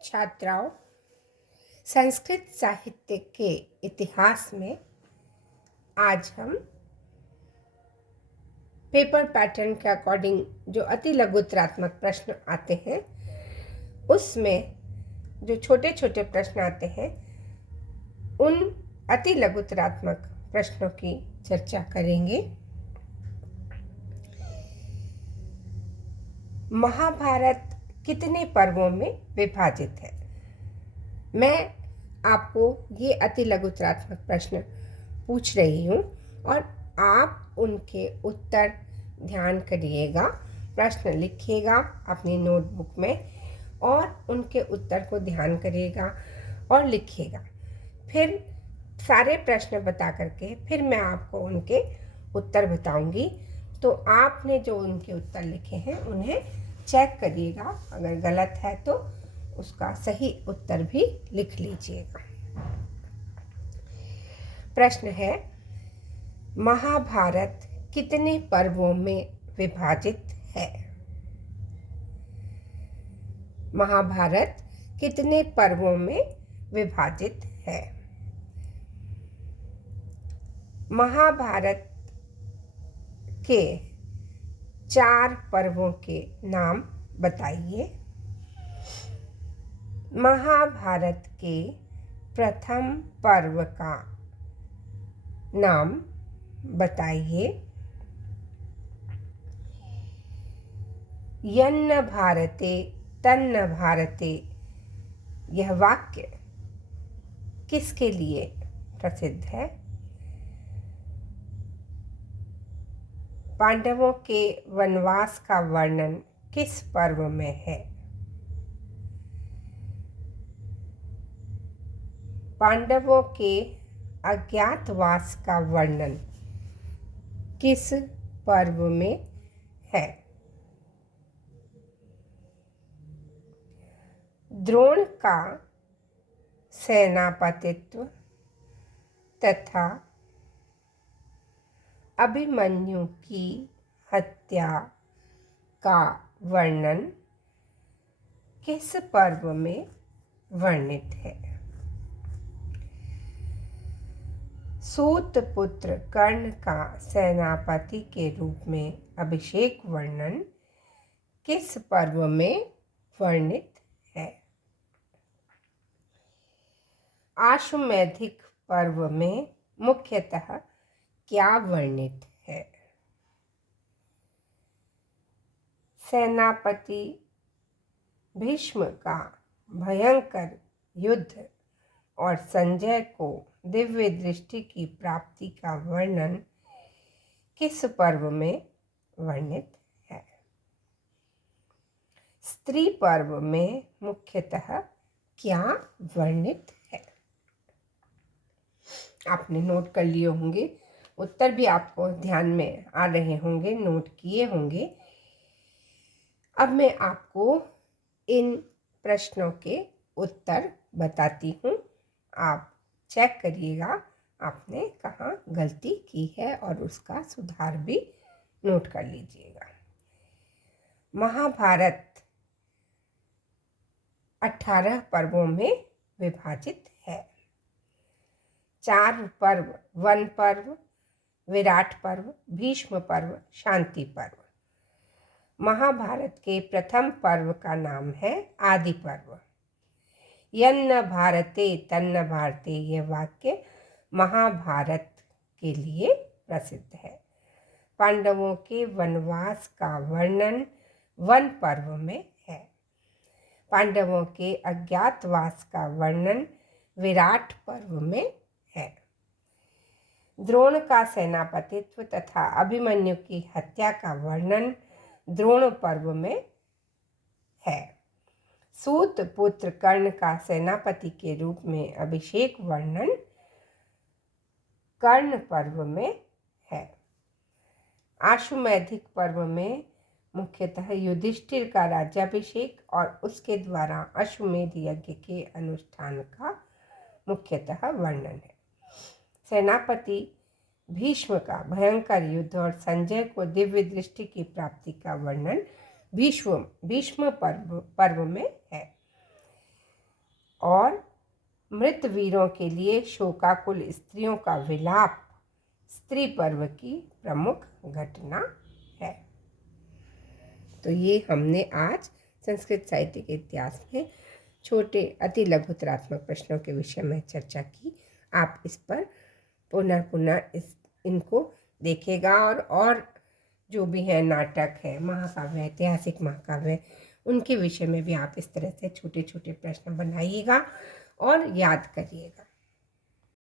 छात्राओं, संस्कृत साहित्य के इतिहास में आज हम पेपर पैटर्न के अकॉर्डिंग जो अति लघुत्तरात्मक प्रश्न आते हैं उसमें जो छोटे छोटे प्रश्न आते हैं उन अति लघुत्तरात्मक प्रश्नों की चर्चा करेंगे। महाभारत कितने पर्वों में विभाजित है? मैं आपको ये अति लघुत्तरात्मक प्रश्न पूछ रही हूँ और आप उनके उत्तर ध्यान करिएगा, प्रश्न लिखिएगा अपनी नोटबुक में और उनके उत्तर को ध्यान करिएगा और लिखिएगा। फिर सारे प्रश्न बता करके फिर मैं आपको उनके उत्तर बताऊंगी। तो आपने जो उनके उत्तर लिखे हैं उन्हें चेक करिएगा, अगर गलत है तो उसका सही उत्तर भी लिख लीजिएगा। प्रश्न है, महाभारत कितने पर्वों में विभाजित है? महाभारत कितने पर्वों में विभाजित है? महाभारत के 4 पर्वों के नाम बताइए। महाभारत के प्रथम पर्व का नाम बताइए। यन्न भारते तन्न भारते, यह वाक्य किसके लिए प्रसिद्ध है? पांडवों के वनवास का वर्णन किस पर्व में है? पांडवों के अज्ञातवास का वर्णन किस पर्व में है? द्रोण का सेनापतित्व तथा अभिमन्यु की हत्या का वर्णन किस पर्व में वर्णित है? सूत पुत्र कर्ण का सेनापति के रूप में अभिषेक वर्णन किस पर्व में वर्णित है? आश्वमेधिक पर्व में मुख्यतः क्या वर्णित है? सेनापति भीष्म का भयंकर युद्ध और संजय को दिव्य दृष्टि की प्राप्ति का वर्णन किस पर्व में वर्णित है? स्त्री पर्व में मुख्यतः क्या वर्णित है? आपने नोट कर लिए होंगे, उत्तर भी आपको ध्यान में आ रहे होंगे, नोट किए होंगे। अब मैं आपको इन प्रश्नों के उत्तर बताती हूँ, आप चेक करिएगा आपने कहाँ गलती की है और उसका सुधार भी नोट कर लीजिएगा। महाभारत 18 पर्वों में विभाजित है। 4 पर्व, वन पर्व, विराट पर्व, भीष्म पर्व, शांति पर्व। महाभारत के प्रथम पर्व का नाम है आदि पर्व। यन्न भारते तन्न भारते, यह वाक्य महाभारत के लिए प्रसिद्ध है। पांडवों के वनवास का वर्णन वन पर्व में है। पांडवों के अज्ञातवास का वर्णन विराट पर्व में है। द्रोण का सेनापतित्व तथा अभिमन्यु की हत्या का वर्णन द्रोण पर्व में है। सूत पुत्र कर्ण का सेनापति के रूप में अभिषेक वर्णन कर्ण पर्व में है। आश्वमेधिक पर्व में मुख्यतः युधिष्ठिर का राज्याभिषेक और उसके द्वारा अश्वमेध यज्ञ के अनुष्ठान का मुख्यतः वर्णन है। सेनापति भीष्म का भयंकर युद्ध और संजय को दिव्य दृष्टि की प्राप्ति का वर्णन भीष्म पर्व में है। मृत वीरों के लिए शोकाकुल स्त्रियों का विलाप स्त्री पर्व की प्रमुख घटना है। तो ये हमने आज संस्कृत साहित्य के इतिहास में छोटे अति लघुतरात्मक प्रश्नों के विषय में चर्चा की। आप इस पर पुनः इनको देखेगा और जो भी है नाटक है, महाकाव्य, ऐतिहासिक महाकाव्य, उनके विषय में भी आप इस तरह से छोटे छोटे प्रश्न बनाइएगा और याद करिएगा।